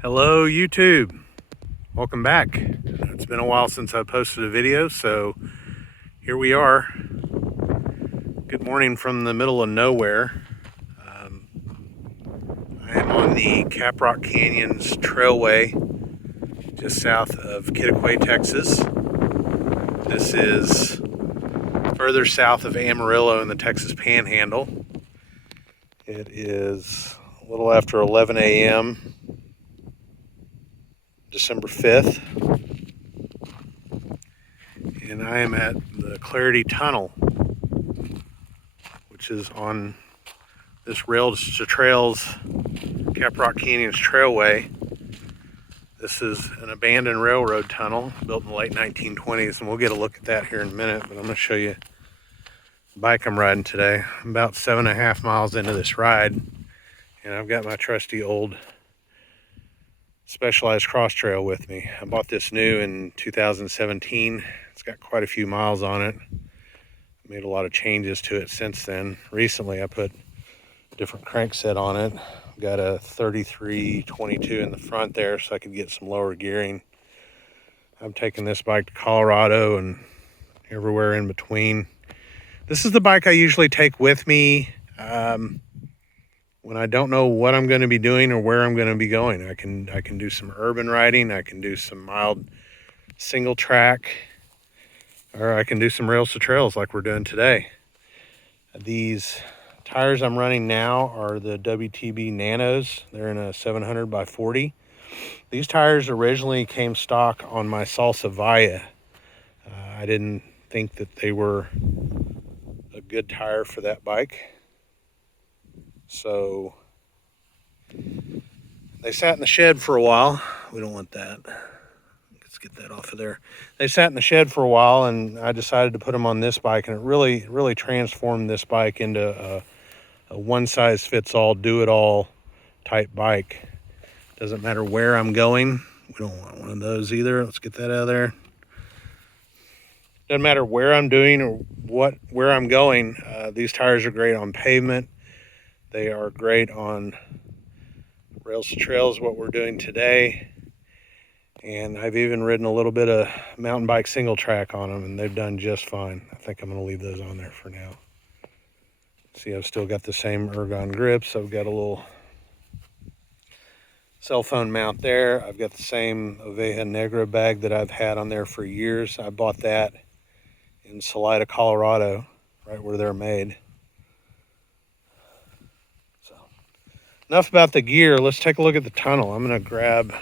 Hello YouTube, welcome back. It's been a while since I posted a video, so here we are. Good morning from the middle of nowhere. I am on the Caprock Canyon's Trailway just south of Kittiquay, Texas. This is further south of Amarillo in the Texas Panhandle. It is a little after 11 a.m. December 5th, and I am at the Clarity Tunnel, which is on this Rails to Trails Caprock Canyon's Trailway. This is an abandoned railroad tunnel built in the late 1920s, and we'll get a look at that here in a minute, but I'm going to show you the bike I'm riding today. I'm about 7.5 miles into this ride, and I've got my trusty old Specialized Cross Trail with me. I bought this new in 2017. It's got quite a few miles on it. Made a lot of changes to it since then. Recently I put a different crankset on it. I've got a 3322 in the front there so I could get some lower gearing. I'm taking this bike to Colorado and everywhere in between. This is the bike I usually take with me when I don't know what I'm going to be doing or where I'm going to be going. I can do some urban riding, I can do some mild single track, or I can do some rails to trails like we're doing today. These tires I'm running now are the WTB Nanos. They're in a 700 by 40. These tires originally came stock on my Salsa Via. I didn't think that they were a good tire for that bike, so they sat in the shed for a while. We don't want that. Let's get that off of there. They sat in the shed for a while, and I decided to put them on this bike, and it really transformed this bike into a one-size-fits-all, do-it-all type bike. Doesn't matter where I'm going. We don't want one of those either. Let's get that out of there. Doesn't matter where I'm doing or where I'm going. These tires are great on pavement. They are great on rails to trails, what we're doing today. And I've even ridden a little bit of mountain bike single track on them, and they've done just fine. I think I'm going to leave those on there for now. See, I've still got the same ergon grips. I've got a little cell phone mount there. I've got the same Oveja Negra bag that I've had on there for years. I bought that in Salida, Colorado, right where they're made. So, enough about the gear. Let's take a look at the tunnel. I'm going to grab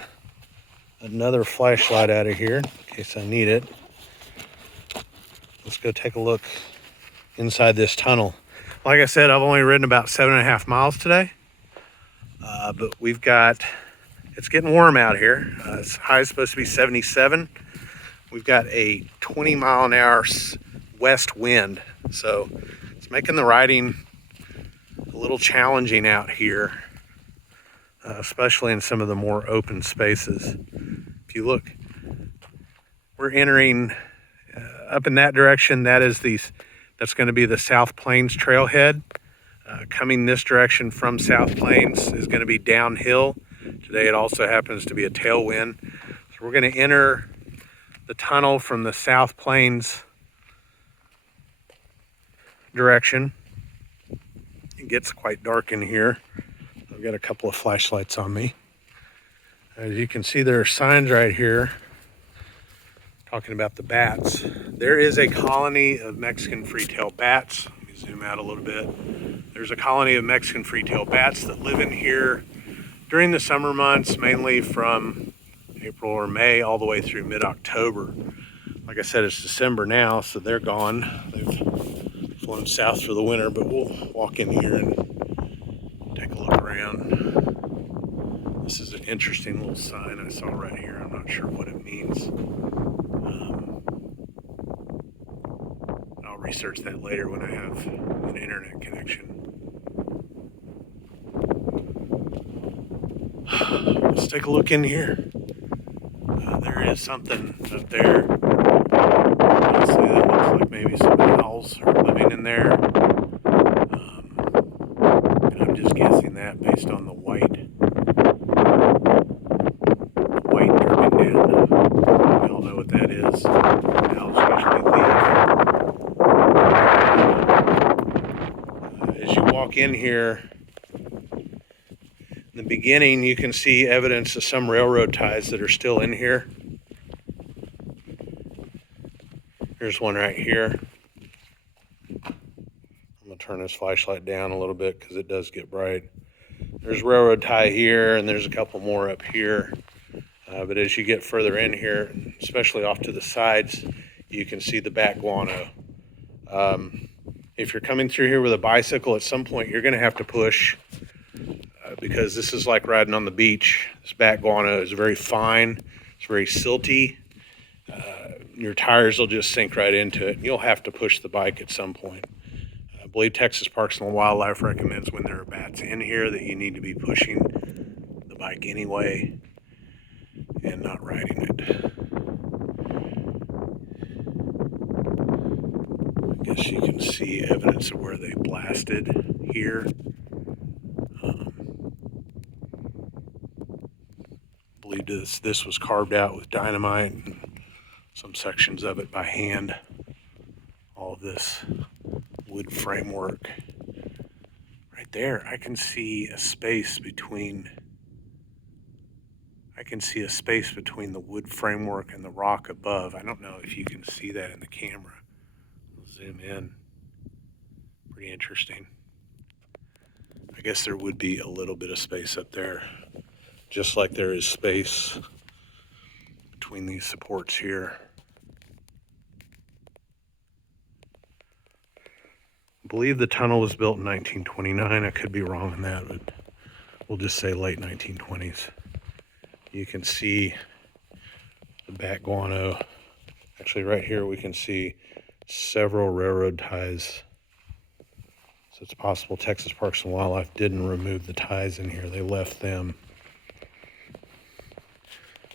another flashlight out of here in case I need it. Let's go take a look inside this tunnel. Like I said, I've only ridden about 7.5 miles today, but it's getting warm out here. It's high is supposed to be 77. We've got a 20 mile an hour west wind, so it's making the riding a little challenging out here, especially in some of the more open spaces. If you look, we're entering up in that direction. That's going to be the South Plains trailhead. Coming this direction from South Plains is going to be downhill. Today it also happens to be a tailwind. So we're going to enter the tunnel from the South Plains direction. It gets quite dark in here. I've got a couple of flashlights on me. As you can see, there are signs right here talking about the bats. There is a colony of Mexican free-tailed bats. Let me zoom out a little bit. There's a colony of Mexican free-tailed bats that live in here during the summer months, mainly from April or May all the way through mid-October. Like I said, it's December now, so they're gone. They've flown south for the winter, but we'll walk in here and take a look around. This is an interesting little sign I saw right here. I'm not sure what it means. I'll research that later when I have an internet connection. Let's take a look in here. There is something up there. Honestly, that looks like maybe some owls are living in there. And I'm just guessing that based on the white look in here, in the beginning you can see evidence of some railroad ties that are still in here. Here's one right here. I'm going to turn this flashlight down a little bit because it does get bright. There's railroad tie here, and there's a couple more up here. But as you get further in here, especially off to the sides, you can see the bat guano. If you're coming through here with a bicycle, at some point you're going to have to push because this is like riding on the beach. This bat guano is very fine. It's very silty. Your tires will just sink right into it, and you'll have to push the bike at some point. I believe Texas Parks and Wildlife recommends when there are bats in here that you need to be pushing the bike anyway and not riding it. I guess you can see evidence of where they blasted here. I believe this was carved out with dynamite, and some sections of it by hand. All of this wood framework. Right there, I can see a space between the wood framework and the rock above. I don't know if you can see that in the camera. I'll zoom in. Pretty interesting. I guess there would be a little bit of space up there, just like there is space between these supports here. I believe the tunnel was built in 1929. I could be wrong on that, but we'll just say late 1920s. You can see the bat guano. Actually, right here we can see several railroad ties. So it's possible Texas Parks and Wildlife didn't remove the ties in here. They left them.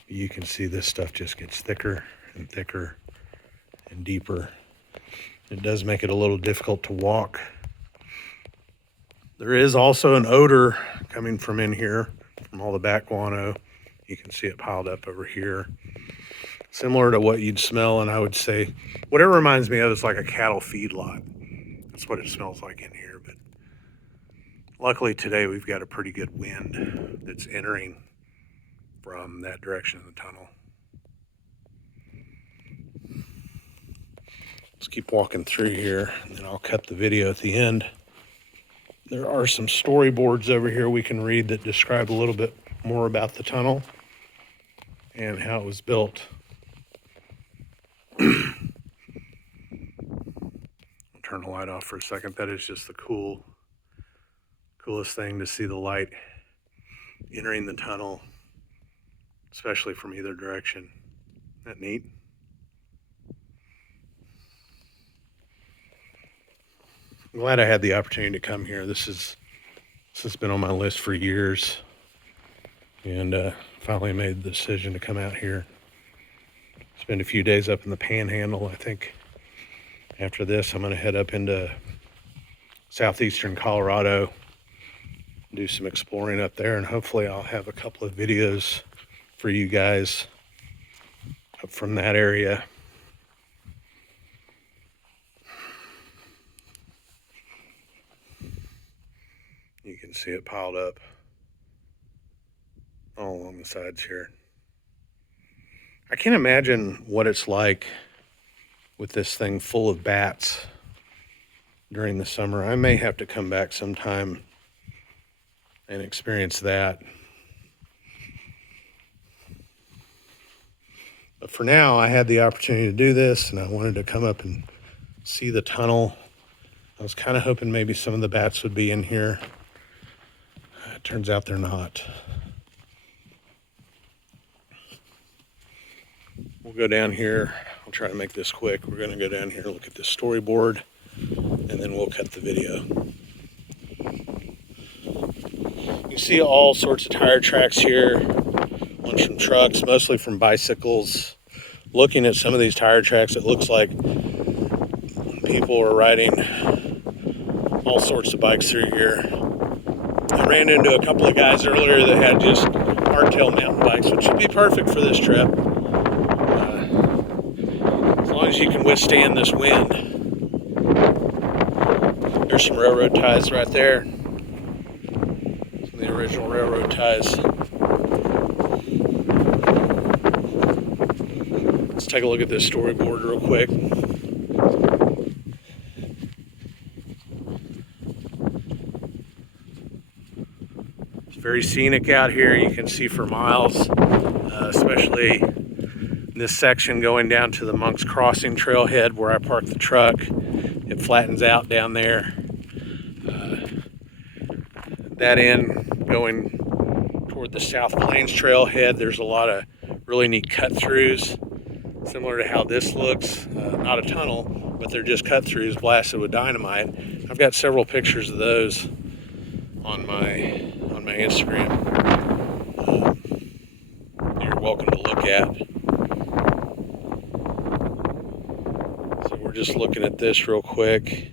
You can see this stuff just gets thicker and thicker and deeper. It does make it a little difficult to walk. There is also an odor coming from in here, from all the bat guano. You can see it piled up over here. Similar to what you'd smell, and I would say, what it reminds me of is like a cattle feedlot. That's what it smells like in here. But luckily today we've got a pretty good wind that's entering from that direction of the tunnel. Let's keep walking through here, and then I'll cut the video at the end. There are some storyboards over here we can read that describe a little bit more about the tunnel and how it was built. I'll turn the light off for a second. That is just the coolest thing to see the light entering the tunnel, especially from either direction. Isn't that neat? I'm glad I had the opportunity to come here. This has been on my list for years, and finally made the decision to come out here. Spend a few days up in the Panhandle. I think after this I'm going to head up into southeastern Colorado, do some exploring up there, and hopefully I'll have a couple of videos for you guys up from that area. You can see it piled up all along the sides here. I can't imagine what it's like with this thing full of bats during the summer. I may have to come back sometime and experience that. But for now, I had the opportunity to do this, and I wanted to come up and see the tunnel. I was kind of hoping maybe some of the bats would be in here. It turns out they're not. We'll go down here. I'll try to make this quick. We're going to go down here, look at this storyboard, and then we'll cut the video. You see all sorts of tire tracks here. One's from trucks, mostly from bicycles. Looking at some of these tire tracks, it looks like people are riding all sorts of bikes through here. I ran into a couple of guys earlier that had just hardtail mountain bikes, which would be perfect for this trip. As long as you can withstand this wind. There's some railroad ties right there. Some of the original railroad ties. Let's take a look at this storyboard real quick. It's very scenic out here. You can see for miles, especially this section going down to the Monk's Crossing trailhead where I parked the truck. It flattens out down there. That end going toward the South Plains trailhead, there's a lot of really neat cut-throughs, similar to how this looks. Not a tunnel, but they're just cut-throughs blasted with dynamite. I've got several pictures of those on my Instagram. You're welcome to look at. So we're just looking at this real quick.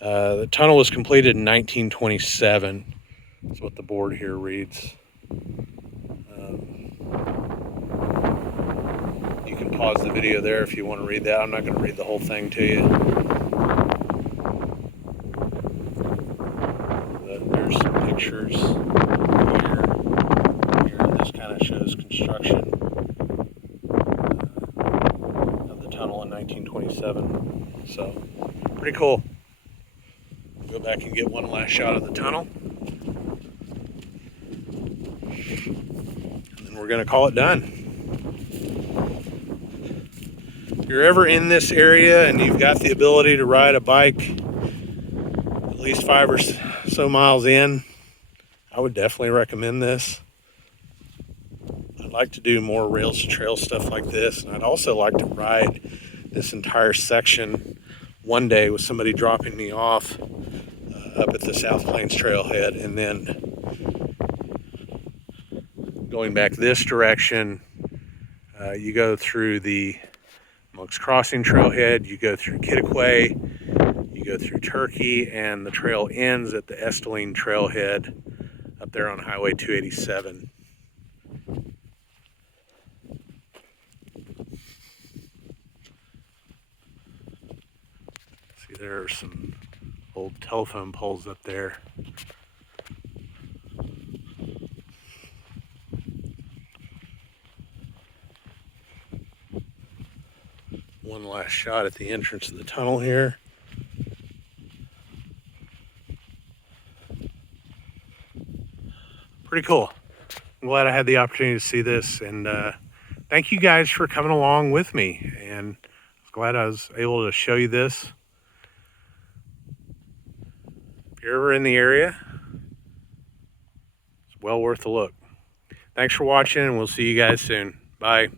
The tunnel was completed in 1927. That's what the board here reads. You can pause the video there if you want to read that. I'm not going to read the whole thing to you. But there's some pictures here. This kind of shows construction of the tunnel in 1927. So, pretty cool. Go back and get one last shot of the tunnel. And then we're going to call it done. If you're ever in this area and you've got the ability to ride a bike at least 5 or so miles in, I would definitely recommend this. I'd like to do more rails to trail stuff like this, and I'd also like to ride this entire section one day with somebody dropping me off up at the South Plains trailhead, and then going back this direction, you go through the Monk's Crossing trailhead, you go through Kittiquay, you go through Turkey, and the trail ends at the Esteline trailhead up there on Highway 287. See, there are some old telephone poles up there. One last shot at the entrance of the tunnel here. Pretty cool. I'm glad I had the opportunity to see this, and thank you guys for coming along with me, and I was glad I was able to show you this. If you're ever in the area, it's well worth a look. Thanks for watching, and we'll see you guys soon. Bye.